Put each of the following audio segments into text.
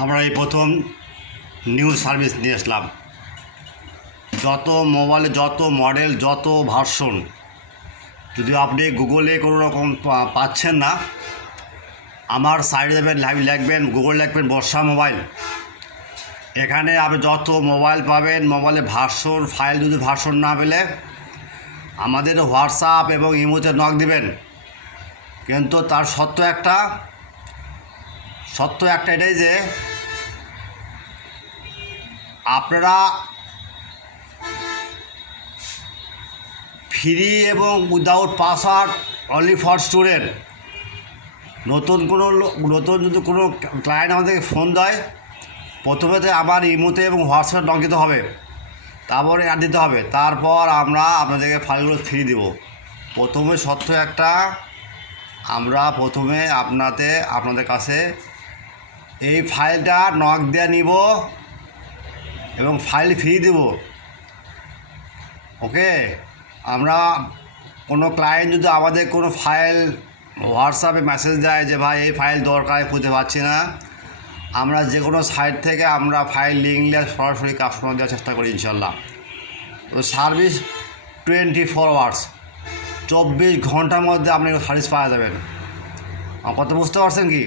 আমরা এই প্রথম নিউ সার্ভিস নিয়ে আসলাম। যত মোবাইলে যত মডেল যত ভার্সন, যদি আপনি গুগলে কোনো রকম পাচ্ছেন না, আমার সাইডে যাবেন, লিখবেন গুগল, লিখবেন বর্ষা মোবাইল। এখানে আপনি যত মোবাইল পাবেন, মোবাইলে ভার্সন ফাইল, যদি ভার্সন না পেলে আমাদের হোয়াটসঅ্যাপ এবং ইমোতে নক দিবেন। কিন্তু তার সত্য একটা এটাই যে আপনারা ফ্রি এবং without password only for student, নতুন যদি কোনো ক্লায়েন্ট আমাদেরকে ফোন দেয়, প্রথমেতে আমার ইমোতে এবং হোয়াটসঅ্যাপে নক দিতে হবে, তারপরে অ্যাড দিতে হবে, তারপর আমরা আপনাদেরকে ফাইলগুলো ফ্রি দেব। প্রথমে সত্য একটা, আমরা প্রথমে আপনাদের কাছে এই ফাইলটা নক দিয়ে নিব এবং ফাইল ফ্রি দেব। ওকে, আমরা কোনো ক্লায়েন্ট যদি আমাদের কোনো ফাইল হোয়াটসঅ্যাপে মেসেজ দেয় যে ভাই এই ফাইল দরকার, খুঁজে পাচ্ছি না, আমরা যে কোনো সাইট থেকে আমরা ফাইল লিঙ্ক নিয়ে সরাসরি কাস্টমার দেওয়ার চেষ্টা করি ইনশাল্লাহ। তো সার্ভিস 24 আওয়ার্স, 24 ঘন্টার মধ্যে আপনি সার্ভিস পাওয়া যাবেন। আমার কথা বুঝতে পারছেন কি?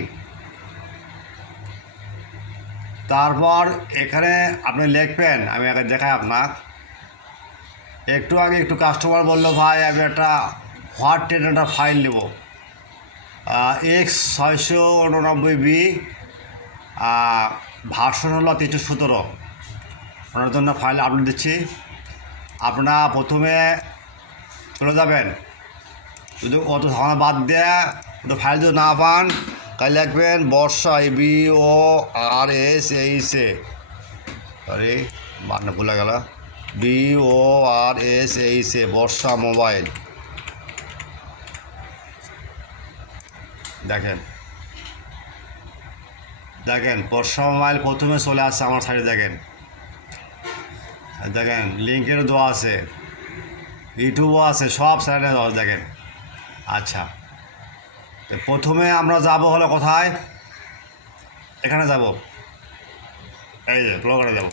তারপর এখানে আপনি লিখবেন, আমি আগে দেখাই আপনার। একটু আগে একটু কাস্টমার বললো ভাই আমি একটা একটা ফাইল নেব, H626B, ভার্সন হলো 317। ওনার জন্য ফাইল আপলোড দিচ্ছি। আপনারা প্রথমে চলে যাবেন, যদি অত ঝামেলা বাদ দেয়, ওটা ফাইল যদি না পান, তাই লিখবেন বর্ষা, BORSHA, সরি বাটনা ভুলে গেল, BORSHA, বর্ষা মোবাইল। দেখেন বর্ষা মোবাইল প্রথমে চলে আসছে আমার সাইডে। দেখেন লিঙ্কেরও দেওয়া আছে, ইউটিউবও আছে, সব সাইডে দেওয়া আছে। দেখেন, আচ্ছা, প্রথমে আমরা যাব হলো কোথায়, এখানে যাব, এই যে ব্লগারে যাব,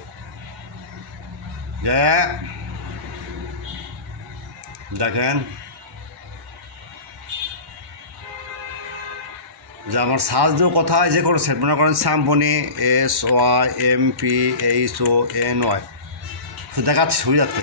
যে দেখেন যে আমার সার্চ দেবো কোথায়, যে কোনো সেট মনে করেন স্যাম্পনি, SYMPHONY, দেখাচ্ছে, বুঝে যাচ্ছে।